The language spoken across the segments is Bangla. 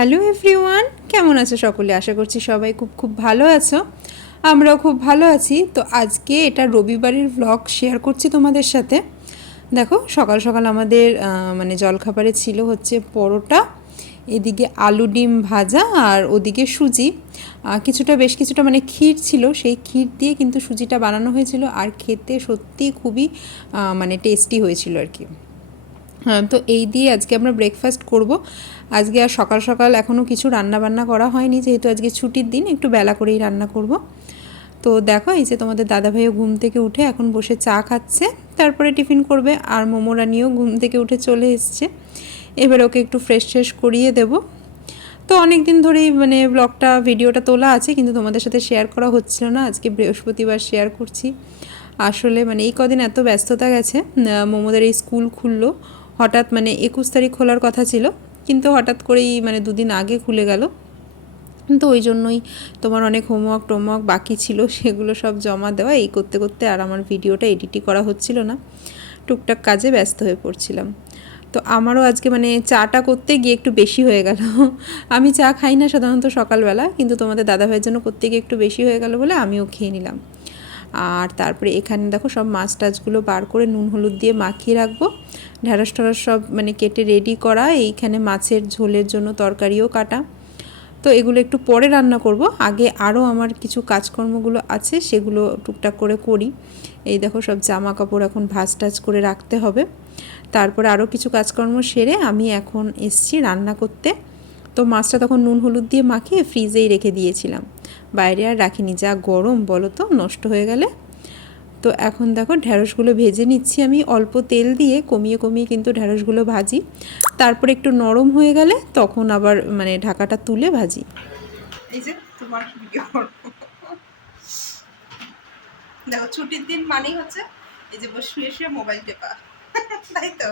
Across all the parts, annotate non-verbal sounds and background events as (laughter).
হ্যালো এভরিওয়ান, কেমন আছো সকলে? আশা করছি সবাই খুব খুব ভালো আছো। আমরাও খুব ভালো আছি। তো আজকে এটা রবিবারের ব্লগ শেয়ার করছি তোমাদের সাথে। দেখো, সকাল সকাল আমাদের মানে জলখাবারে ছিল হচ্ছে পরোটা, এদিকে আলু ডিম ভাজা আর ওদিকে সুজি। কিছুটা বেশ কিছুটা মানে ক্ষীর ছিল, সেই ক্ষীর দিয়ে কিন্তু সুজিটা বানানো হয়েছিল আর খেতে সত্যি খুবই মানে টেস্টি হয়েছিল আর কি। হ্যাঁ তো এই দিয়ে আজকে আমরা ব্রেকফাস্ট করব। আজকে আর সকাল সকাল এখনও কিছু রান্না বান্না করা হয়নি, যেহেতু আজকে ছুটির দিন, একটু বেলা করেই রান্না করব। তো দেখো, এই যে তোমাদের দাদাভাইও ঘুম থেকে উঠে এখন বসে চা খাচ্ছে, তারপরে টিফিন করবে আর মোমো রানিও ঘুম থেকে উঠে চলে এসছে। এবার ওকে একটু ফ্রেশ ফ্রেশ করিয়ে দেবো। তো অনেক দিন ধরেই মানে ব্লগটা ভিডিওটা তোলা আছে, কিন্তু তোমাদের সাথে শেয়ার করা হচ্ছিল না। আজকে বৃহস্পতিবার শেয়ার করছি। আসলে মানে এই কদিন এত ব্যস্ততা গেছে মোমোদের এই স্কুল খুললো। হঠাৎ মানে একুশ তারিখ খোলার কথা ছিল। কিন্তু হঠাৎ করেই মানে দুদিন আগে খুলে গেল। তো ওই জন্যই তোমার অনেক হোমওয়ার্ক টোমওয়ার্ক বাকি ছিল, সেগুলো সব জমা দেওয়া। এই করতে করতে আর আমার ভিডিওটা এডিটই করা হচ্ছিল না। টুকটাক কাজে ব্যস্ত হয়ে পড়ছিলাম। তো আমারও আজকে মানে চাটা করতে গিয়ে একটু বেশি হয়ে গেল। আমি চা খাই না সাধারণত সকালবেলা, কিন্তু তোমাদের দাদাভাইয়ের জন্য করতে গিয়ে একটু বেশি হয়ে গেল বলে আমিও খেয়ে নিলাম। আর তারপরে এখানে দেখো সব মাছ টাছগুলো বার করে নুন, হলুদ দিয়ে মাখিয়ে রাখব। ঢ্যাঁড়স ট্যাঁড়স সব মানে কেটে রেডি করা, এইখানে মাছের ঝোলের জন্য তরকারিও কাটা। তো এগুলো একটু পরে রান্না করব, আগে আরও আমার কিছু কাজকর্মগুলো আছে, সেগুলো টুকটাক করে করি। এই দেখো সব জামা কাপড় এখন ভাজ টাজ করে রাখতে হবে। তারপরে আরও কিছু কাজকর্ম সেরে আমি এখন এসছি রান্না করতে। তো মাছটা তখন নুন, হলুদ দিয়ে মাখিয়ে ফ্রিজেই রেখে দিয়েছিলাম। বাইরে আর রাখিনি, যা গরম, বলো তো, নষ্ট হয়ে গেলে। তো এখন দেখো ঢ্যাঁড়সগুলো ভেজে নিচ্ছি আমি। অল্প তেল দিয়ে কমিয়ে কমিয়ে কিন্তু ঢ্যাঁড়সগুলো ভাজি। তারপরে একটু নরম হয়ে গেলে তখন আবার মানে ঢাকাটা তুলে ভাজি। দেখো, ছুটির দিন মানেই হচ্ছে এই যে শুয়ে শুয়ে মোবাইল টেপা। তাই তো?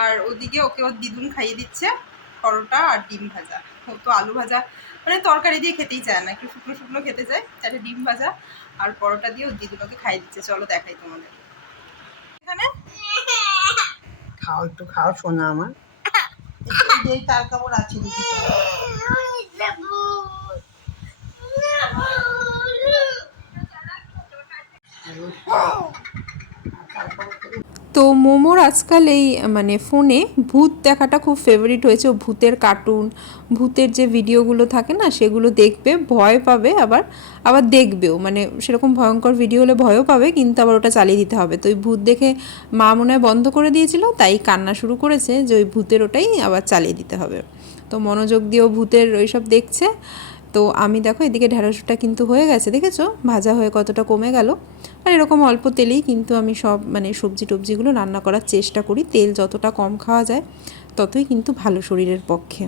আর ওদিকে ওকে ওর দিদুন খাইয়ে দিচ্ছে পরোটা আর ডিম ভাজা। ও তো আলু ভাজা। মানে তরকারি দিয়ে খেতেই চায় না একটু শুকনো শুকনো খেতে চায় চারটে ডিম ভাজা আর পরোটা দিয়ে ওর দিদুন ওকে খাইয়ে দিচ্ছে। চলো দেখাই তোমাদের। এখানে? খাও একটু খাও শোনা আমার। এই তার কাপড় আছে (laughs) দেখি তো মোমোর আজকাল এই মানে ফোনে ভূত দেখাটা খুব ফেভারিট হয়েছে। ও ভূতের কার্টুন ভূতের যে ভিডিওগুলো থাকে না, সেগুলো দেখবে, ভয় পাবে আবার আবার দেখবেও। মানে সেরকম ভয়ঙ্কর ভিডিও হলে ভয়ও পাবে, কিন্তু আবার ওটা চালিয়ে দিতে হবে। তো ওই ভূত দেখে মা মনে হয় বন্ধ করে দিয়েছিল, তাই কান্না শুরু করেছে যে ওই ভূতের ওটাই আবার চালিয়ে দিতে হবে। তো মনোযোগ দিয়েও ভূতের ওইসব দেখছে। তো আমি দেখো এদিকে ঢ্যাঁড়সটা কিন্তু হয়ে গেছে, দেখেছ? ভাজা হয়ে কতটা কমে গেল। আর এরকম অল্প তেলেই কিন্তু আমি সব মানে সবজি টবজিগুলো রান্না করার চেষ্টা করি, তেল যতটা কম খাওয়া যায় ততই কিন্তু ভালো শরীরের পক্ষে।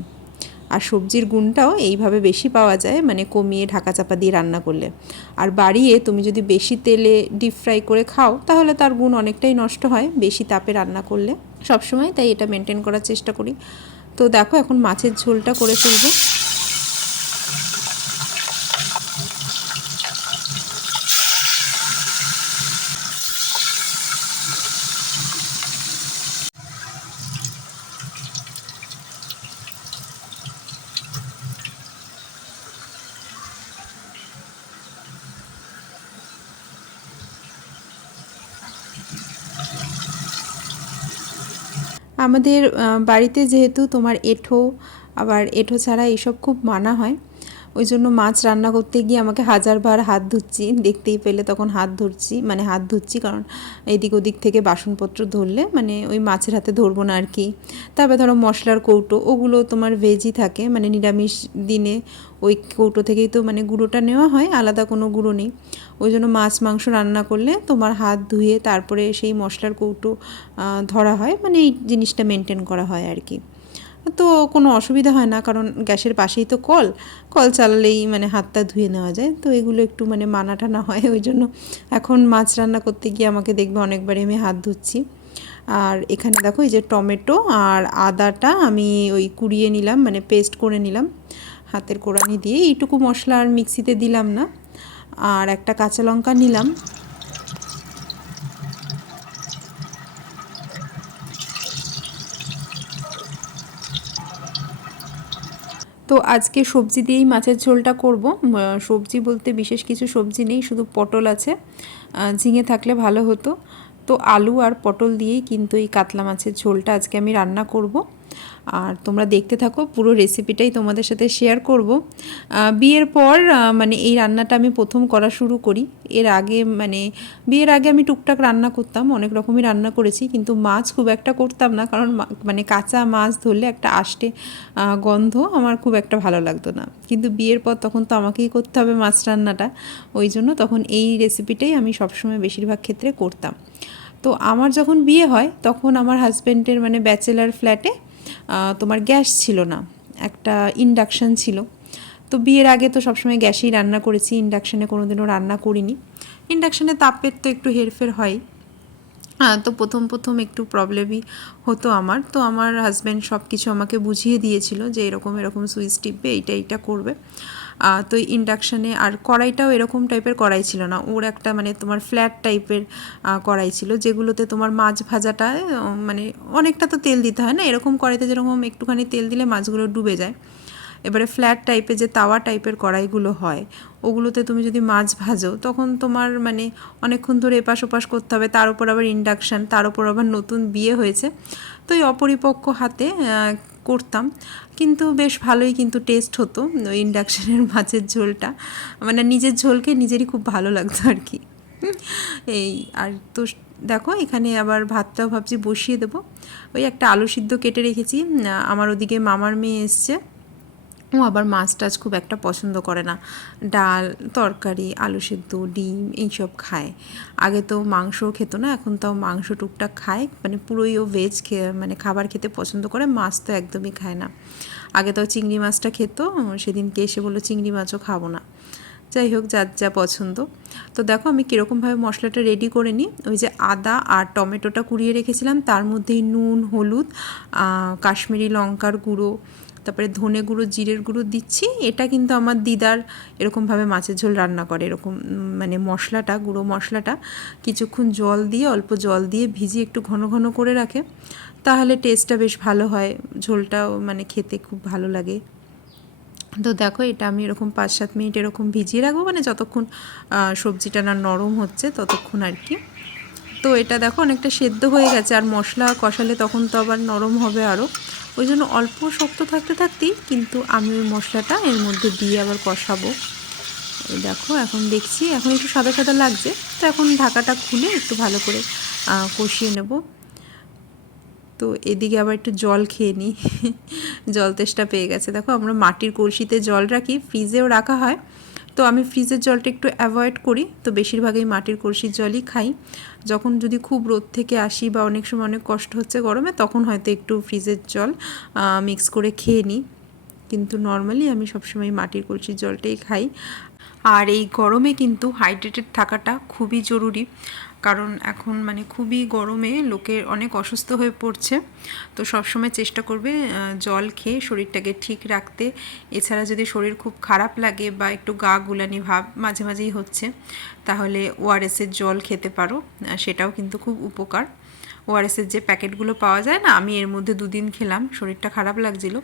আর সবজির গুণটাও এইভাবে বেশি পাওয়া যায় মানে কমিয়ে ঢাকা চাপা দিয়ে রান্না করলে। আর বাড়িয়ে তুমি যদি বেশি তেলে ডিপ ফ্রাই করে খাও, তাহলে তার গুণ অনেকটাই নষ্ট হয় বেশি তাপে রান্না করলে। সবসময় তাই এটা মেনটেন করার চেষ্টা করি। তো দেখো এখন মাছের ঝোলটা করে ফেলব। আমাদের বাড়িতে যেহেতু তোমার এঁঠো আবার এঁঠো ছাড়া এইসব খুব মানা হয় ওই জন্য মাছ রান্না করতে গিয়ে আমাকে হাজারবার হাত ধুচ্ছি। দেখতেই পেলে তখন হাত ধরছি মানে হাত ধুচ্ছি কারণ এদিক ওদিক থেকে বাসনপত্র ধরলে মানে ওই মাছের হাতে ধরবো না আর কি তারপরে ধরো মশলার কৌটো, ওগুলো তোমার ভেজই থাকে মানে নিরামিষ দিনে ওই কৌটো থেকেই তো মানে গুঁড়োটা নেওয়া হয়, আলাদা কোনো গুঁড়ো নেই। ওই জন্য মাছ মাংস রান্না করলে তোমার হাত ধুয়ে তারপরে সেই মশলার কৌটো ধরা হয় মানে এই জিনিসটা মেনটেন করা হয় আর কি তো কোনো অসুবিধা হয় না, কারণ গ্যাসের পাশেই তো কল। কল চালালেই মানে হাতটা ধুয়ে নেওয়া যায়। তো এগুলো একটু মানে মানা টানা হয়, ওই জন্য এখন মাছ রান্না করতে গিয়ে আমাকে দেখবে অনেকবারই আমি হাত ধুচ্ছি। আর এখানে দেখো এই যে টমেটো আর আদাটা আমি ওই কুড়িয়ে নিলাম মানে পেস্ট করে নিলাম। হাতের কোড়ানি দিয়ে এইটুকু মশলা আর মিক্সিতে দিলাম না। আর একটা কাঁচা লঙ্কা নিলাম। তো আজকে সবজি দিয়েই মাছের ঝোলটা করব। সবজি বলতে বিশেষ কিছু সবজি নেই, শুধু পটল আছে। ঝিঙে থাকলে ভালো হতো। তো আলু আর পটল দিয়েই কিন্তু এই কাতলা মাছের ঝোলটা আজকে আমি রান্না করব। আর তোমরা দেখতে থাকো, পুরো রেসিপিটাই তোমাদের সাথে শেয়ার করব। বিয়ের পর মানে এই রান্নাটা আমি প্রথম করা শুরু করি। এর আগে মানে বিয়ের আগে আমি টুকটাক রান্না করতাম, অনেক রকমই রান্না করেছি, কিন্তু মাছ খুব একটা করতাম না, কারণ মানে কাঁচা মাছ ধরলে একটা আষ্টে গন্ধ আমার খুব একটা ভালো লাগতো না। কিন্তু বিয়ের পর তখন তো আমাকেই করতে হবে মাছ রান্নাটা, ওই জন্য তখন এই রেসিপিটাই আমি সবসময় বেশিরভাগ ক্ষেত্রে করতাম। তো আমার যখন বিয়ে হয়, তখন আমার হাজব্যান্ডের মানে ব্যাচেলার ফ্ল্যাটে তোমার গ্যাস ছিল না, একটা ইন্ডাকশান ছিল। তো বিয়ের আগে তো সবসময় গ্যাসেই রান্না করেছি ইন্ডাকশানে কোনো দিনও রান্না করিনি। ইন্ডাকশানে তাপের তো একটু হেরফের হয়। তো প্রথম প্রথম একটু প্রবলেমই হতো আমার। তো আমার হাজব্যান্ড সব কিছু আমাকে বুঝিয়ে দিয়েছিল যে এরকম এরকম সুইচ টিপবে এইটা এইটা করবে। তো ইন্ডাকশানে আর কড়াইটাও এরকম টাইপের কড়াই ছিল না। ওর একটা মানে তোমার ফ্ল্যাট টাইপের কড়াই ছিল, যেগুলোতে তোমার মাছ ভাজাটা মানে অনেকটা তো তেল দিতে হয় না? এরকম কড়াইতে যেরকম একটুখানি তেল দিলে মাছগুলো ডুবে যায়। এবারে ফ্ল্যাট টাইপের যে তাওয়া টাইপের কড়াইগুলো হয়, ওগুলোতে তুমি যদি মাছ ভাজো, তখন তোমার মানে অনেকক্ষণ ধরে এপাশ ওপাশ করতে হবে। তার উপর আবার ইন্ডাকশান তার উপর আবার নতুন বিয়ে হয়েছে। তো এই অপরিপক্ক হাতে করতাম। কিন্তু বেশ ভালোই কিন্তু টেস্ট হতো, ওই ইন্ডাকশানের মাছের ঝোলটা। মানে নিজের ঝোলকে নিজেরই খুব ভালো লাগতো আর কি। এই আর তো দেখো, এখানে আবার ভাতটাও ভাবছি বসিয়ে দেবো। ওই একটা আলু সিদ্ধ কেটে রেখেছি আমার ওদিকে মামার মেয়ে এসছে। ও আবার মাছ টাছ খুব একটা পছন্দ করে না। ডাল, তরকারি, আলু সেদ্ধ, ডিম এইসব খায়। আগে তো মাংসও খেত না, এখন তাও মাংস টুকটাক খায়। মানে পুরোই ও ভেজ মানে খাবার খেতে পছন্দ করে, মাছ তো একদমই খায় না। আগে তাও চিংড়ি মাছটা খেত সেদিনকে এসে বলল, চিংড়ি মাছও খাব না। যাই হোক, যার যা পছন্দ। তো দেখো আমি কীরকমভাবে মশলাটা রেডি করে নিই। ওই যে আদা আর টমেটোটা কুড়িয়ে রেখেছিলাম, তার মধ্যেই নুন, হলুদ কাশ্মীরি লঙ্কার গুঁড়ো তারপরে ধনে গুঁড়ো, জিরের গুঁড়ো দিচ্ছি। এটা কিন্তু আমার দিদার এরকমভাবে মাছের ঝোল রান্না করে, এরকম মানে মশলাটা, গুঁড়ো মশলাটা। কিছুক্ষণ জল দিয়ে, অল্প জল দিয়ে ভিজিয়ে একটু ঘন ঘন করে রাখে, তাহলে টেস্টটা বেশ ভালো হয়। ঝোলটাও মানে খেতে খুব ভালো লাগে। তো দেখো, এটা আমি এরকম পাঁচ সাত মিনিট এরকম ভিজিয়ে রাখব মানে যতক্ষণ সবজিটা না নরম হচ্ছে ততক্ষণ আর কি। তো এটা দেখো অনেকটা সেদ্ধ হয়ে গেছে, আর মশলা কষালে তখন তো আবার নরম হবে আরও ওই জন্য অল্প শক্ত থাকতে থাকতেই কিন্তু আমি ওই মশলাটা এর মধ্যে দিয়ে আবার কষাবো। দেখো, এখন দেখছি, এখন একটু সাদা সাদা লাগছে, তো এখন ঢাকাটা খুলে একটু ভালো করে কষিয়ে নেব। তো এদিকে আবার একটু জল খেয়ে নিই, জল তেষ্টা পেয়ে গেছে। দেখো আমরা মাটির কলসিতে জল রাখি, ফ্রিজেও রাখা হয়। তো আমি ফ্রিজের জলটা একটু অ্যাভয়েড করি, তো বেশিরভাগই মাটির কলসির জলই খাই। যখন যদি খুব রোদ থেকে আসি বা অনেক সময় অনেক কষ্ট হচ্ছে গরমে, তখন হয়তো একটু ফ্রিজের জল মিক্স করে খেয়ে নিই। কিন্তু নর্মালি আমি সবসময় মাটির কলসির জলটাই খাই। আর এই গরমে কিন্তু হাইড্রেটেড থাকাটা খুবই জরুরি। কারণ এখন মানে খুবই গরমে লোকের অনেক অসুস্থ হয়ে পড়ছে। তো সবসময় চেষ্টা করবে জল খেয়ে শরীরটাকে ঠিক রাখতে। এছাড়া যদি শরীর খুব খারাপ লাগে বা একটু গা গুলানি ভাব মাঝে মাঝেই হচ্ছে, তাহলে ওআরএসের জল খেতে পারো। সেটাও কিন্তু খুব উপকার। ওআরএসের যে প্যাকেটগুলো পাওয়া যায় না, আমি এর মধ্যে দুদিন খেলাম, শরীরটা খারাপ লাগছিল।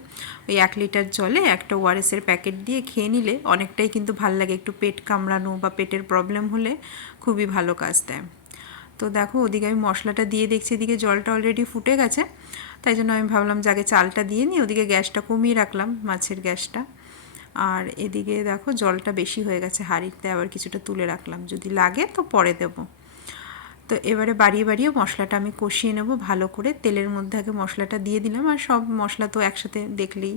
ওই এক লিটার জলে একটা ওআরএসের প্যাকেট দিয়ে খেয়ে নিলে অনেকটাই কিন্তু ভালো লাগে। একটু পেট কামড়ানো বা পেটের প্রবলেম হলে খুবই ভালো কাজ দেয়। তো দেখো, ওদিকে আমি মশলাটা দিয়ে দেখছি, এদিকে জলটা অলরেডি ফুটে গেছে। তাই জন্য আমি ভাবলাম যে আগে চালটা দিয়ে নিই, ওদিকে গ্যাসটা কমিয়ে রাখলাম, মাছের গ্যাসটা। আর এদিকে দেখো, জলটা বেশি হয়ে গেছে হাঁড়িতে, আবার কিছুটা তুলে রাখলাম। যদি লাগে তো পরে দেবো। তো এবারে বাড়িয়ে বাড়িয়ে মশলাটা আমি কষিয়ে নেব, ভালো করে। তেলের মধ্যে আগে মশলাটা দিয়ে দিলাম, আর সব মশলা তো একসাথে দেখলেই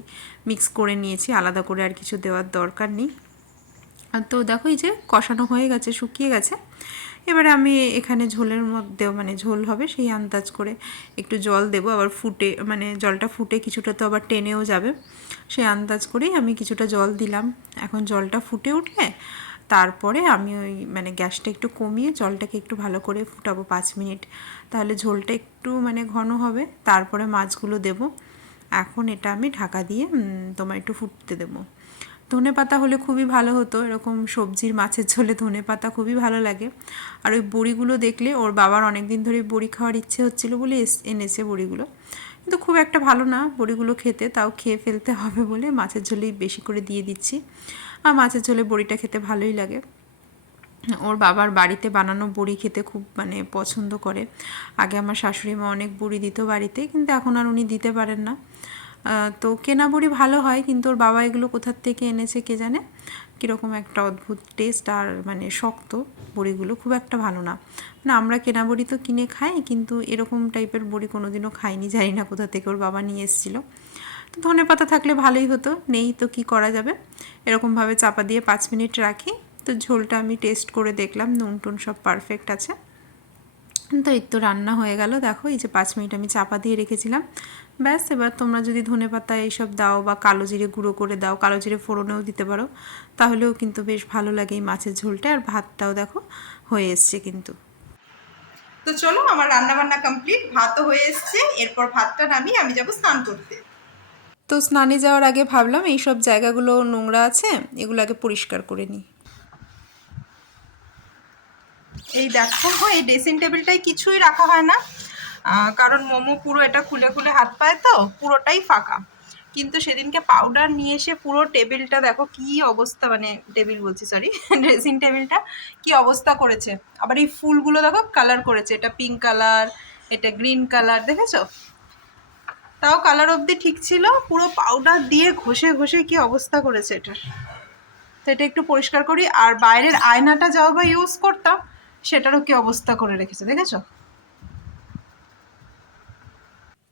মিক্স করে নিয়েছি, আলাদা করে আর কিছু দেওয়ার দরকার নেই। আর তো দেখো, এই যে কষানো হয়ে গেছে, শুকিয়ে গেছে। এবারে আমি এখানে ঝোলের মধ্যে মানে ঝোল হবে, সেই আন্দাজ করে একটু জল দেবো। আবার ফুটে মানে জলটা ফুটে কিছুটা তো আবার টেনেও যাবে। সেই আন্দাজ করেই আমি কিছুটা জল দিলাম। এখন জলটা ফুটে উঠলে তারপরে আমি ওই মানে গ্যাসটা একটু কমিয়ে জলটাকে একটু ভালো করে ফুটাবো পাঁচ মিনিট। তাহলে ঝোলটা একটু মানে ঘন হবে, তারপরে মাছগুলো দেবো। এখন এটা আমি ঢাকা দিয়ে তোমার একটু ফুটতে দেবো। ধনে পাতা হলে খুবই ভালো হতো। এরকম সবজির মাছের ঝোলে ধনে পাতা খুবই ভালো লাগে। আর ওই বড়িগুলো দেখলে ওর বাবার অনেক দিন ধরে বড়ি খাওয়ার ইচ্ছে হচ্ছিল বলে এনেছে বড়িগুলো। কিন্তু খুব একটা ভালো না বড়িগুলো খেতে, তাও খেয়ে ফেলতে (laughs) হবে বলে মাছের ঝোলেই বেশি করে দিয়ে দিচ্ছি। আর মাছের ঝোলে বড়িটা খেতে ভালোই লাগে। ওর বাবার বাড়িতে বানানো বড়ি খেতে খুব মানে পছন্দ করে। আগে আমার শাশুড়ি মা অনেক বড়ি দিত বাড়িতে, কিন্তু এখন আর উনি দিতে পারেন না। তো কেনা বড়ি ভালো হয়, কিন্তু ওর বাবা এগুলো কোথার থেকে এনেছে কে জানে? কীরকম একটা অদ্ভুত টেস্ট আর মানে শক্ত বড়িগুলো, খুব একটা ভালো না। মানে আমরা কেনা বড়ি তো কিনে খাই, কিন্তু এরকম টাইপের বড়ি কোনোদিনও খাইনি, জানি না কোথা থেকে ওর বাবা নিয়ে এসেছিল। তো ধনে পাতা থাকলে ভালোই হতো, নেই তো কি করা যাবে? এরকমভাবে চাপা দিয়ে পাঁচ মিনিট রাখি, তো ঝোলটা আমি টেস্ট করে দেখলাম, নুন টুন সব পারফেক্ট আছে। তো এই তো রান্না হয়ে গেল, দেখো এই যে পাঁচ মিনিট আমি চাপা দিয়ে রেখেছিলাম। ব্যাস, এবার তোমরা যদি ধনে পাতা এইসব দাও বা কালো জিরে গুঁড়ো করে দাও, কালো জিরে ফোড়নেও দিতে পারো। তাহলেও কিন্তু বেশ ভালো লাগে এই মাছের ঝোলটা। আর ভাতটাও দেখো হয়ে এসছে কিন্তু। তো চলো, আমার রান্না বান্না কমপ্লিট ভাতও হয়ে এসছে। এরপর ভাতটা নামিয়ে আমি যাব স্নান করতে। তো স্নানে যাওয়ার আগে ভাবলাম এই সব জায়গাগুলো নোংরা আছে, এগুলো আগে পরিষ্কার করে নিই। এই দেখো, এই ড্রেসিং টেবিলটায় কিছুই রাখা হয় না। কারণ মোমো পুরো এটা খুলে খুলে হাত পায় তো, পুরোটাই ফাঁকা। কিন্তু সেদিনকে পাউডার নিয়ে এসে পুরো টেবিলটা দেখো কি অবস্থা মানে টেবিল বলছি সরি ড্রেসিং টেবিলটা কি অবস্থা করেছে। আবার এই ফুলগুলো দেখো কালার করেছে, এটা পিঙ্ক কালার এটা গ্রিন কালার দেখেছ? তাও কালার অবধি ঠিক ছিল, পুরো পাউডার দিয়ে ঘষে ঘষে কি অবস্থা করেছে এটার তো এটা একটু পরিষ্কার করি, আর বাইরের আয়নাটা যাও বা ইউজ করতাম, সেটারও কি অবস্থা করে রেখেছে, দেখেছ?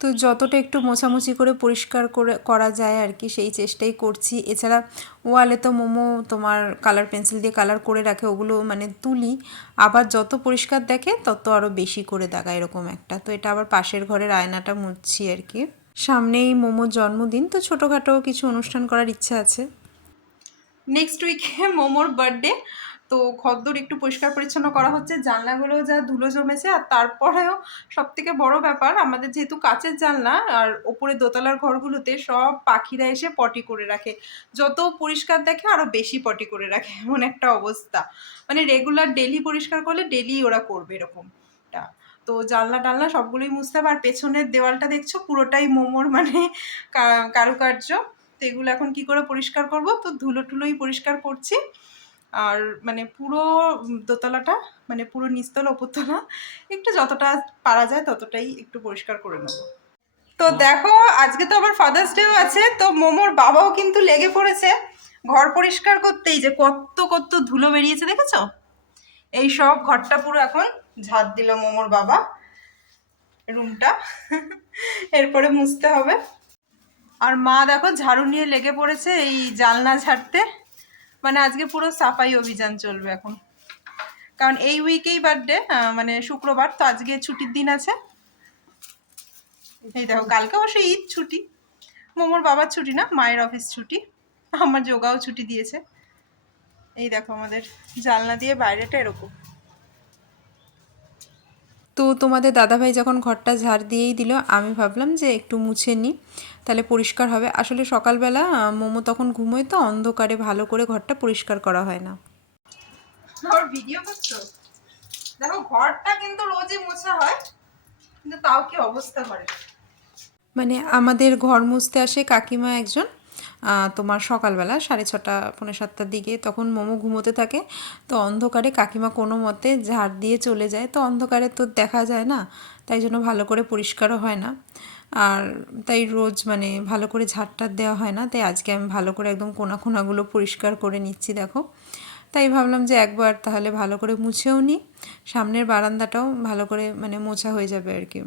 তো যতটা একটু মোছামুছি করে পরিষ্কার করে করা যায় আর কি, সেই চেষ্টাই করছি। এছাড়া ওয়ালে তো মোমো তোমার কালার পেন্সিল দিয়ে কালার করে রাখে, ওগুলো মানে তুলি। আবার যত পরিষ্কার দেখে তত আরও বেশি করে দেখা এরকম একটা। তো এটা আবার পাশের ঘরের আয়নাটা মুছছি আর কি। সামনেই মোমোর জন্মদিন, তো ছোটোখাটো কিছু অনুষ্ঠান করার ইচ্ছা আছে। নেক্সট উইকে মোমোর বার্থডে তো ঘরদোর একটু পরিষ্কার পরিচ্ছন্ন করা হচ্ছে জানলাগুলো যা ধুলো জমেছে আর তারপরেও সব থেকে বড় ব্যাপার আমাদের যেহেতু কাচের জানলা আর ওপরে দোতলার ঘরগুলোতে সব পাখিরা এসে পটি করে রাখে। যত পরিষ্কার দেখে আরও বেশি পটি করে রাখে, এমন একটা অবস্থা। মানে রেগুলার ডেলি পরিষ্কার করলে ডেলি ওরা করবে এরকমটা। তো জানলা টালনা সবগুলোই মুছতে হবে আর পেছনের দেওয়ালটা দেখছ পুরোটাই মোমোর মানে কারুকার্য। তো এগুলো এখন কি করে পরিষ্কার করব? তো ধুলো টুলোই পরিষ্কার করছি। আর মানে পুরো দোতলাটা মানে পুরো নিচতলা উপরতলা একটু যতটা পারা যায় ততটাই একটু পরিষ্কার করে নেব। তো দেখো আজকে তো আবার ফাদার্স ডেও আছে তো মোমোর বাবাও কিন্তু লেগে পড়েছে। ঘর পরিষ্কার করতেই যে কত কত ধুলো বেরিয়েছে দেখেছ? এই সব ঘরটা পুরো এখন ঝাঁট দিল মোমোর বাবা রুমটা। এরপরে মুছতে হবে। আর মা দেখো ঝাড়ু নিয়ে লেগে পড়েছে এই জানলা ঝাড়তে। মানে আজকে পুরো সাফাই অভিযান চলবে এখন। কারণ এই উইকেই বার্থডে মানে শুক্রবার, তো আজকে ছুটির দিন আছে। এই দেখো, কালকে অবশ্যই ঈদ ছুটি। মোমোর বাবার ছুটি না, মায়ের অফিস ছুটি। আমার যোগাও ছুটি দিয়েছে। এই দেখো আমাদের জানলা দিয়ে বাইরেটা এরকম। তো তোমাদের দাদাভাই যখন ঘরটা ঝাড় দিয়েই দিল আমি ভাবলাম যে একটু মুছে নিই তাহলে পরিষ্কার হবে। আসলে সকালবেলা মোমো তখন ঘুমোয় তো অন্ধকারে ভালো করে ঘরটা পরিষ্কার করা হয় না। ভিডিও করছ? দেখো ঘরটা কিন্তু রোজই মোছা হয় কিন্তু তাও কি অবস্থা করে? মানে আমাদের ঘর মুছতে আসে কাকিমা একজন তোমার সকালবেলা সাড়ে ছটা, পৌনে সাতটার দিকে তখন মোমো ঘুমোতে থাকে। তো অন্ধকারে কাকিমা কোনো মতে ঝাড় দিয়ে চলে যায়। তো অন্ধকারে তো দেখা যায় না, তাই জন্য ভালো করে পরিষ্কারও হয় না। আর তাই রোজ মানে ভালো করে ঝাড়টা দেওয়া হয় না। তাই আজকে আমি ভালো করে একদম কোনা কোনাগুলো পরিষ্কার করে নিচ্ছি, দেখো। তাই ভাবলাম যে একবার তাহলে ভালো করে মুছেও নিই সামনের বারান্দাটাও ভালো করে মানে মোছা হয়ে যাবে আর কি।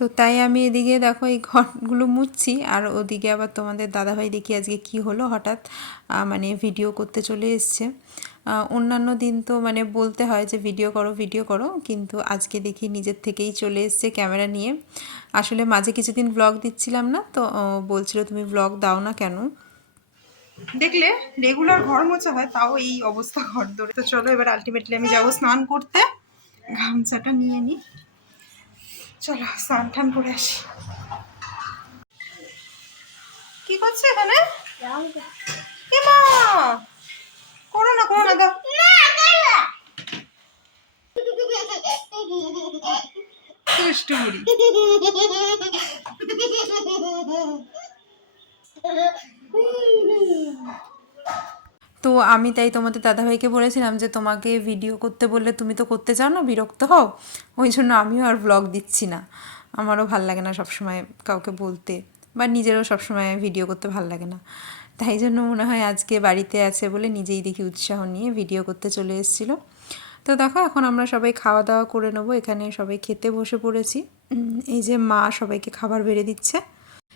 তো তাই আমি এদিকে দেখো এই ঘরগুলো মুছছি, আর ওদিকে আবার তোমাদের দাদাভাই দেখি আজকে কি হলো হঠাৎ মানে ভিডিও করতে চলে এসছে। অন্যান্য দিন তো মানে বলতে হয় যে ভিডিও করো ভিডিও করো, কিন্তু আজকে দেখি নিজের থেকেই চলে এসছে ক্যামেরা নিয়ে। আসলে মাঝে কিছুদিন ব্লগ দিচ্ছিলাম না, তো বলছিল তুমি ব্লগ দাও না কেন? দেখলে রেগুলার ঘর মোছা হয়, তাও এই অবস্থা ঘর ধরে। তো চলো এবার আলটিমেটলি আমি যাব স্নান করতে। গামছাটা নিয়ে নিই চলো স্নান টান করে আসি। কি করছে এখানে? এমা করো না করো না দাও। দুষ্টু বুড়ি (laughs) তো আমি তাই তোমাদের দাদাভাইকে বলেছিলাম যে, তোমাকে ভিডিও করতে বললে তুমি তো করতে চাও না, বিরক্ত হও। ওই জন্য আমিও আর ব্লগ দিচ্ছি না। আমারও ভালো লাগে না সবসময় কাউকে বলতে, বা নিজেরও সবসময় ভিডিও করতে ভালো লাগে না। তাই জন্য মনে হয় আজকে বাড়িতে আছে বলে নিজেই দেখি উৎসাহ নিয়ে ভিডিও করতে চলে এসেছিল। তো দেখো, এখন আমরা সবাই খাওয়া দাওয়া করে নেব। এখানে সবাই খেতে বসে পড়েছি। এই যে মা সবাইকে খাবার বেড়ে দিচ্ছে।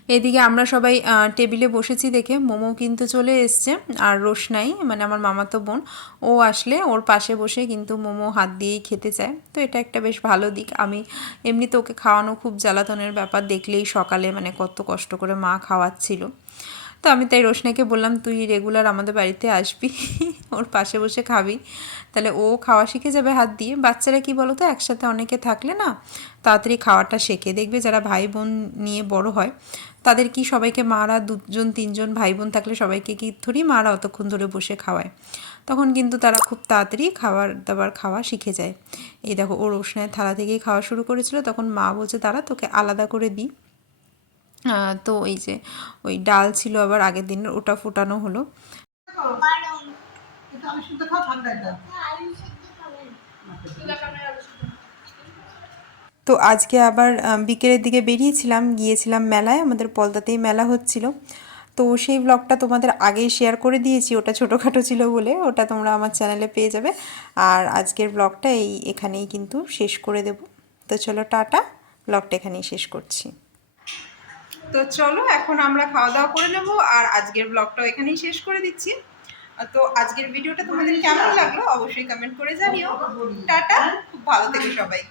এদিকে আমরা সবাই টেবিলে বসেছি দেখে মোমো কিন্তু চলে এসছে আর রোশনাই মানে আমার মামাতো বোন, ও আসলে ওর পাশে বসে কিন্তু মোমো হাত দিয়েই খেতে চায়। তো এটা একটা বেশ ভালো দিক। আমি এমনিতে ওকে খাওয়ানো খুব জ্বালাতনের ব্যাপার, দেখলেই সকালে মানে কত কষ্ট করে মা খাওয়াচ্ছিল। তো আমি তাই রোশনাকে বললাম, তুই রেগুলার আমাদের বাড়িতে আসবি, ওর পাশে বসে খাবি। তাহলে ও খাওয়া শিখে যাবে হাত দিয়ে। বাচ্চারা কি বলো তো একসাথে অনেকে থাকলে না তাড়াতাড়ি খাওয়াটা শেখে। দেখবে যারা ভাই বোন নিয়ে বড় হয় তাদের কি সবাইকে মারা দুজন তিনজন ভাই বোন থাকলে সবাইকে কি থরি মারা অতক্ষণ ধরে বসে খাওয়ায়? তখন কিন্তু তারা খুব তাড়াতাড়ি খাবার দাবার খাওয়া শিখে যায়। এই দেখো ও রোশনায় থালা থেকেই খাওয়া শুরু করেছিল তখন মা বলছে তারা তোকে আলাদা করে দিই। তো এই যে ওই ডাল ছিল আবার আগের দিনের ওটা ফোটানো হলো। এটা আমি শুদ্ধ খাও ঠান্ডা এটা তো আজকে আবার বিকেলের দিকে বেরিয়েছিলাম, গিয়েছিলাম মেলায়, আমাদের পলতাতেই মেলা হচ্ছিল। তো সেই ব্লগটা তোমাদের আগেই শেয়ার করে দিয়েছি, ওটা ছোটোখাটো ছিল বলে, ওটা তোমরা আমার চ্যানেলে পেয়ে যাবে। আর আজকের ব্লগটা এই এখানেই কিন্তু শেষ করে দেব। তো চলো টাটা ব্লগটা এখানেই শেষ করছি। তো চলো, এখন আমরা খাওয়া দাওয়া করে নেব, আর আজকের ব্লগটাও এখানেই শেষ করে দিচ্ছি। তো আজকের ভিডিওটা তোমাদের কেমন লাগল? অবশ্যই কমেন্ট করে জানিও। টাটা, খুব ভালো থেকো সবাই।